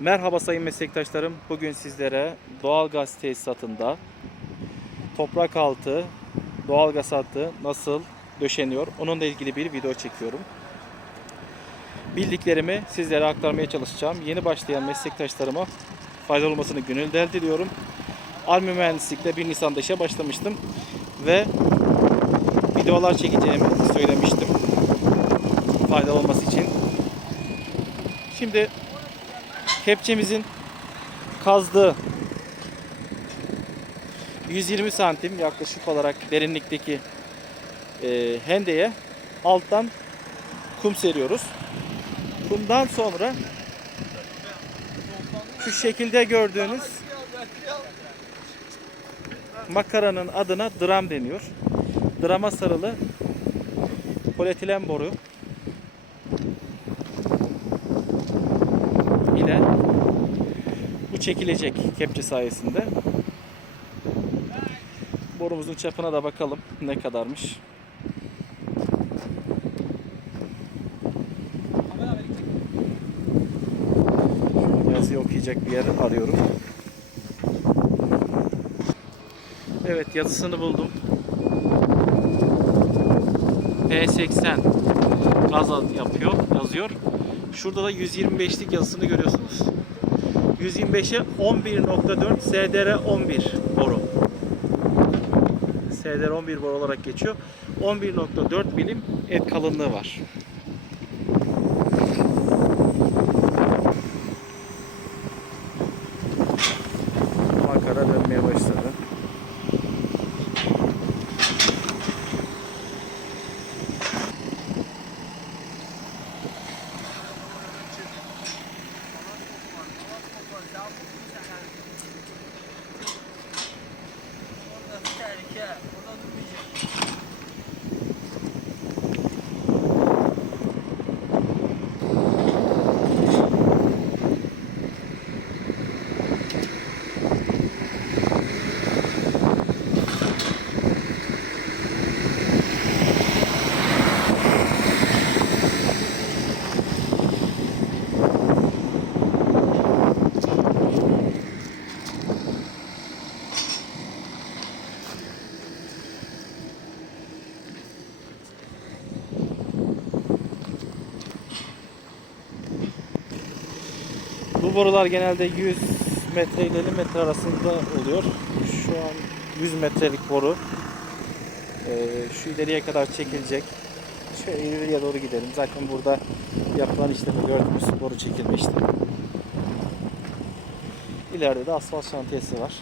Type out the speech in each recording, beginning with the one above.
Merhaba sayın meslektaşlarım. Bugün sizlere doğalgaz tesisatında toprak altı doğalgaz hattı nasıl döşeniyor onunla ilgili bir video çekiyorum. Bildiklerimi sizlere aktarmaya çalışacağım. Yeni başlayan meslektaşlarıma faydalı olmasını gönülden diliyorum. Army Mühendislik'te 1 Nisan'da işe başlamıştım ve videolar çekeceğimi söylemiştim. Faydalı olması için. Şimdi kepçemizin kazdığı 120 santim yaklaşık olarak derinlikteki e, hendeye alttan kum seriyoruz. Kumdan sonra şu şekilde gördüğünüz makaranın adına dram deniyor. Drama sarılı polietilen boru ile çekilecek kepçe sayesinde. Borumuzun çapına da bakalım ne kadarmış. Yazıyı okuyacak bir yer arıyorum. Evet yazısını buldum. P80 gaz yapıyor, yazıyor. Şurada da 125'lik yazısını görüyorsunuz. 125'e 11.4 SDR11 boru. SDR11 boru olarak geçiyor. 11.4 milim et kalınlığı var. Bu borular genelde 100 metre ile 50 metre arasında oluyor. Şu an 100 metrelik boru. Ee, şu ileriye kadar çekilecek. Şöyle ileriye doğru gidelim. Zaten burada yapılan işlemi gördüğümüz boru çekilmişti. İleride de asfalt şantiyesi var.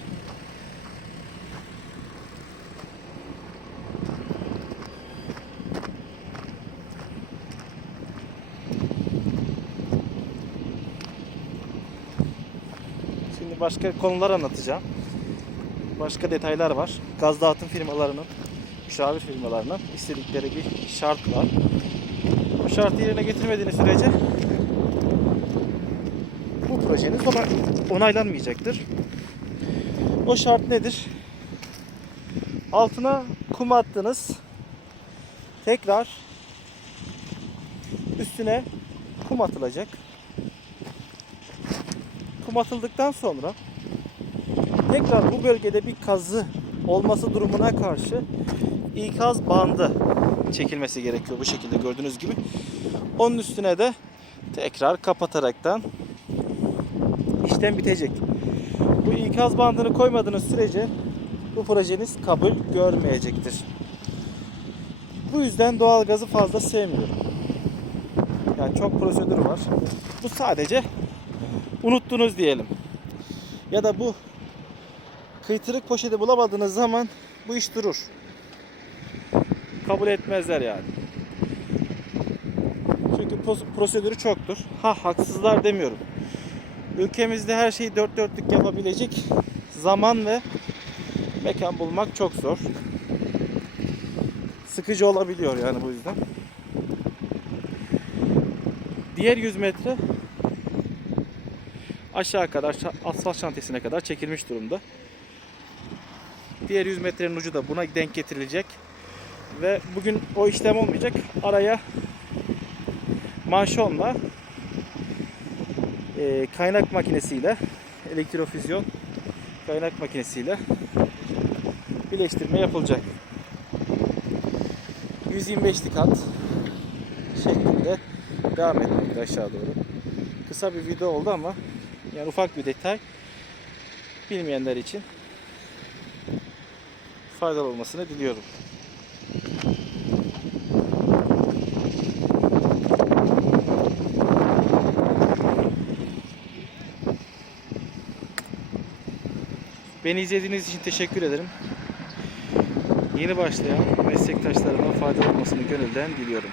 Şimdi başka konular anlatacağım. Başka detaylar var. Gaz dağıtım firmalarının, müşavir firmalarının istedikleri bir şart var. Bu şartı yerine getirmediğiniz sürece bu projeniz ona- onaylanmayacaktır. O şart nedir? Altına kum attınız. Tekrar üstüne kum atılacak. Kum atıldıktan sonra tekrar bu bölgede bir kazı olması durumuna karşı ikaz bandı çekilmesi gerekiyor bu şekilde gördüğünüz gibi. Onun üstüne de tekrar kapataraktan işlem bitecek. Bu ikaz bandını koymadığınız sürece bu projeniz kabul görmeyecektir. Bu yüzden doğalgazı fazla sevmiyorum. Yani çok prosedürü var. Bu sadece unuttunuz diyelim. Ya da bu kıytırık poşeti bulamadığınız zaman bu iş durur. Kabul etmezler yani. Çünkü prosedürü çoktur. Ha haksızlar demiyorum. Ülkemizde her şeyi dört dörtlük yapabilecek zaman ve mekan bulmak çok zor. Sıkıcı olabiliyor yani bu yüzden. Diğer 100 metre aşağı kadar asfalt şantiyesine kadar çekilmiş durumda. Diğer 100 metrenin ucu da buna denk getirilecek. Ve bugün o işlem olmayacak. Araya manşonla e, kaynak makinesiyle elektrofüzyon kaynak makinesiyle birleştirme yapılacak. 125'lik hat şeklinde devam etmekte aşağı doğru. Kısa bir video oldu ama yani ufak bir detay bilmeyenler için faydalı olmasını diliyorum. Beni izlediğiniz için teşekkür ederim. Yeni başlayan meslektaşlarıma faydalı olmasını gönülden diliyorum.